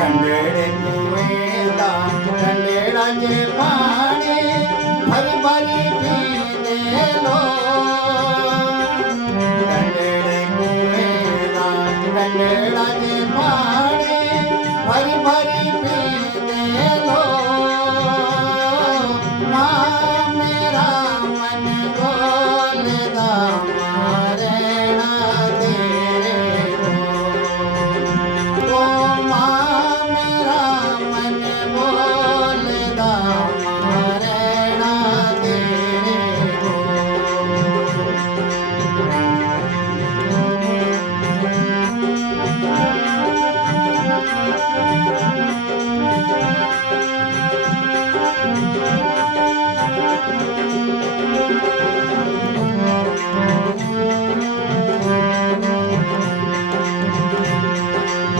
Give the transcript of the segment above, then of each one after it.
कंडेड़े कुएला कंडेड़ाचे पाणी भरी भरी पीने लो कंडेड़े कुएला कंडेड़ाचे पाणी भरी भरी पीने लो माँ मेरा मन बोलदा मारेना तेरे को ओ माँ मेरा मन बोलदा मारेना तेरे को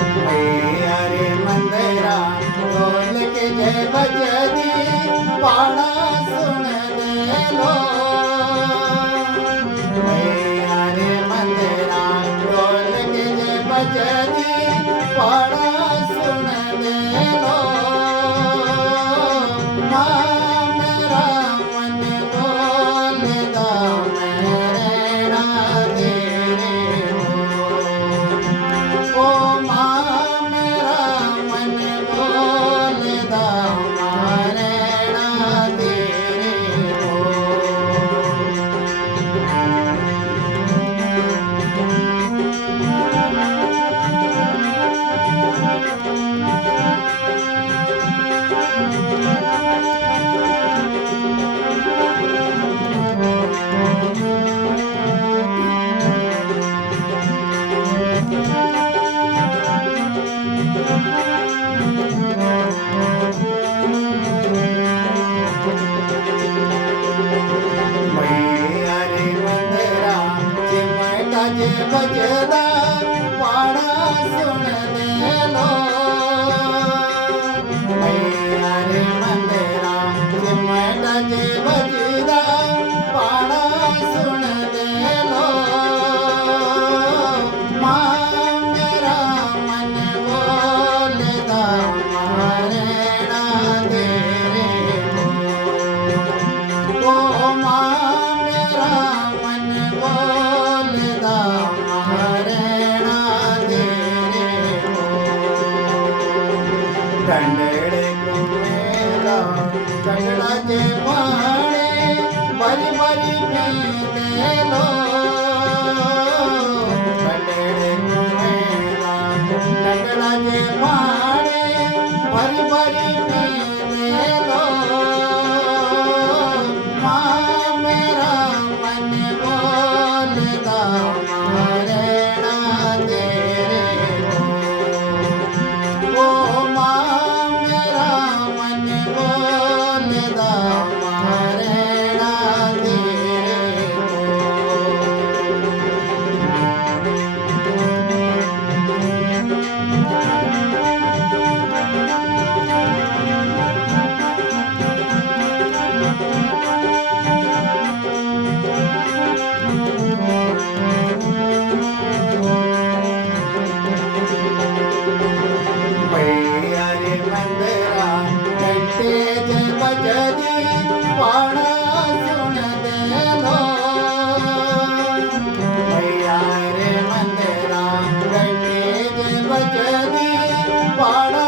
अरे मंदिरा ढोल के जय बजदी पाड़ा सुन दे लो अरे मंदिरा ढोल के जय बजदी पाड़ा सुन दे लो माँ मेरा मन बोलदा मेरा तेरे को ओ माँ मेरा मन बोलदा मारेना तेरे को अरे मंदिरा चिमटा जे बजदा पाड़ा सुन दे लो अरे मंदिरा चिमटा जे बजदा पाड़ा सुन दे लो माँ मेरा मन बोलदा मारेना तेरे को ओ माँ मेरा मन बोलदा मारेना तेरे को कंडेड़े कुएला कंडेड़ाचे पाणी भरी भरी पीने लो कंडेड़े कुएला कंडेड़ाचे पाणी भरी भरी पीने लो माँ मेरा मन बोलदा मारेना तेरे को ओ माँ मेरा मन बोलदा मारेना तेरे अरे मंदिरा घंटे जे बजदी पाड़ा सुन दे लो अरे मंदिरा घंटे जे बजदी पाड़ा